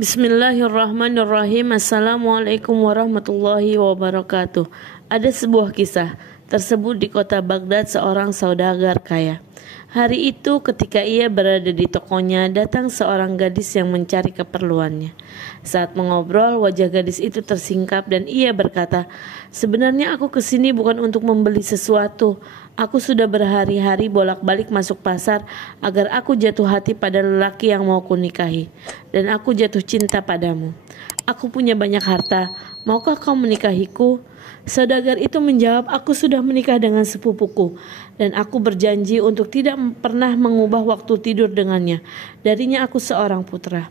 Bismillahirrahmanirrahim. Assalamualaikum warahmatullahi wabarakatuh. Ada sebuah kisah tersebut di kota Baghdad seorang saudagar kaya. Hari itu ketika ia berada di tokonya, datang seorang gadis yang mencari keperluannya. Saat mengobrol, wajah gadis itu tersingkap dan ia berkata, "Sebenarnya aku kesini bukan untuk membeli sesuatu. Aku sudah berhari-hari bolak-balik masuk pasar agar aku jatuh hati pada lelaki yang mau kunikahi. Dan aku jatuh cinta padamu. Aku punya banyak harta. Maukah kau menikahiku?" Saudagar itu menjawab, "Aku sudah menikah dengan sepupuku dan aku berjanji untuk tidak pernah mengubah waktu tidur dengannya. Darinya aku seorang putra."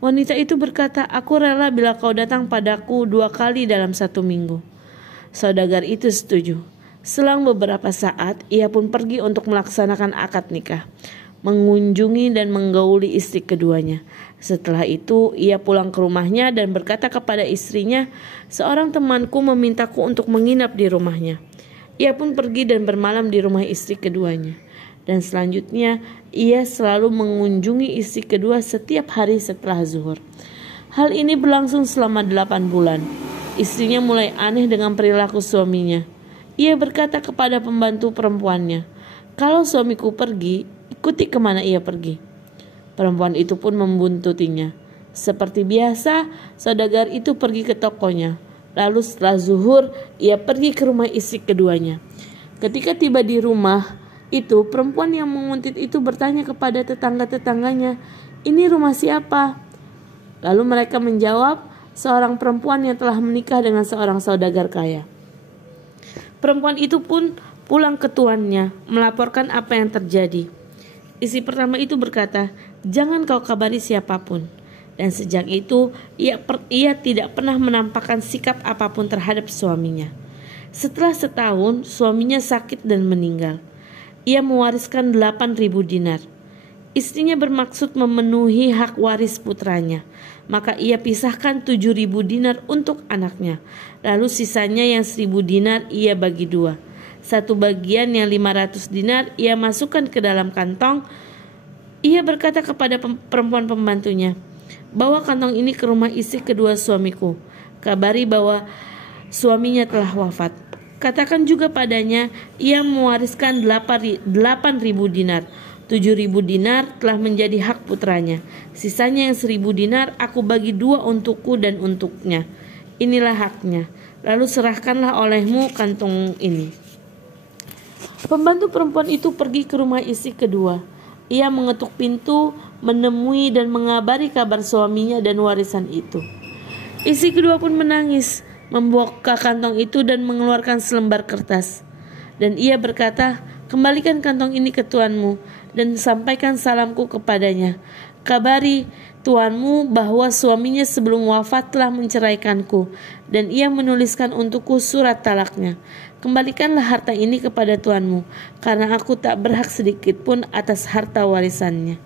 Wanita itu berkata, "Aku rela bila kau datang padaku 2 kali dalam 1 minggu." Saudagar itu setuju. Selang beberapa saat, ia pun pergi untuk melaksanakan akad nikah, mengunjungi dan menggauli istri keduanya. Setelah itu, ia pulang ke rumahnya dan berkata kepada istrinya, "Seorang temanku memintaku untuk menginap di rumahnya." Ia pun pergi dan bermalam di rumah istri keduanya. Dan selanjutnya, ia selalu mengunjungi istri kedua setiap hari setelah zuhur. Hal ini berlangsung selama 8 bulan. Istrinya mulai aneh dengan perilaku suaminya. Ia berkata kepada pembantu perempuannya, "Kalau suamiku pergi, ikuti kemana ia pergi." Perempuan itu pun membuntutinya. Seperti biasa, saudagar itu pergi ke tokonya. Lalu setelah zuhur, ia pergi ke rumah istri keduanya. Ketika tiba di rumah itu, perempuan yang menguntit itu bertanya kepada tetangga-tetangganya, "Ini rumah siapa?" Lalu mereka menjawab, "Seorang perempuan yang telah menikah dengan seorang saudagar kaya." Perempuan itu pun pulang ke tuannya, melaporkan apa yang terjadi. Istri pertama itu berkata, "Jangan kau kabari siapapun." Dan sejak itu ia tidak pernah menampakkan sikap apapun terhadap suaminya. Setelah setahun, suaminya sakit dan meninggal. Ia mewariskan 8.000 dinar. Istrinya bermaksud memenuhi hak waris putranya, maka ia pisahkan 7.000 dinar untuk anaknya. Lalu sisanya yang 1.000 dinar ia bagi 2. Satu bagian yang 500 dinar ia masukkan ke dalam kantong. Ia berkata kepada perempuan pembantunya, "Bawa kantong ini ke rumah istri kedua suamiku. Kabari bahwa suaminya telah wafat. Katakan juga padanya ia mewariskan 8.000 dinar. 7.000 dinar telah menjadi hak putranya. Sisanya yang 1.000 dinar aku bagi 2 untukku dan untuknya. Inilah haknya. Lalu serahkanlah olehmu kantong ini." Pembantu perempuan itu pergi ke rumah istri kedua. Ia mengetuk pintu, menemui dan mengabari kabar suaminya dan warisan itu. Istri kedua pun menangis, membuka kantong itu dan mengeluarkan selembar kertas. Dan ia berkata, "Kembalikan kantong ini ke tuanmu dan sampaikan salamku kepadanya. Kabari tuanmu bahwa suaminya sebelum wafat telah menceraikanku dan ia menuliskan untukku surat talaknya. Kembalikanlah harta ini kepada tuanmu, karena aku tak berhak sedikit pun atas harta warisannya."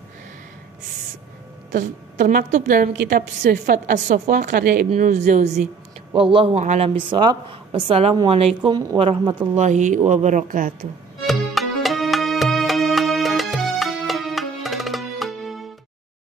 Termaktub dalam kitab Sifat As-Safwah karya Ibnu Jauzi. Wallahu a'lam bishawab. Wassalamualaikum warahmatullahi wabarakatuh.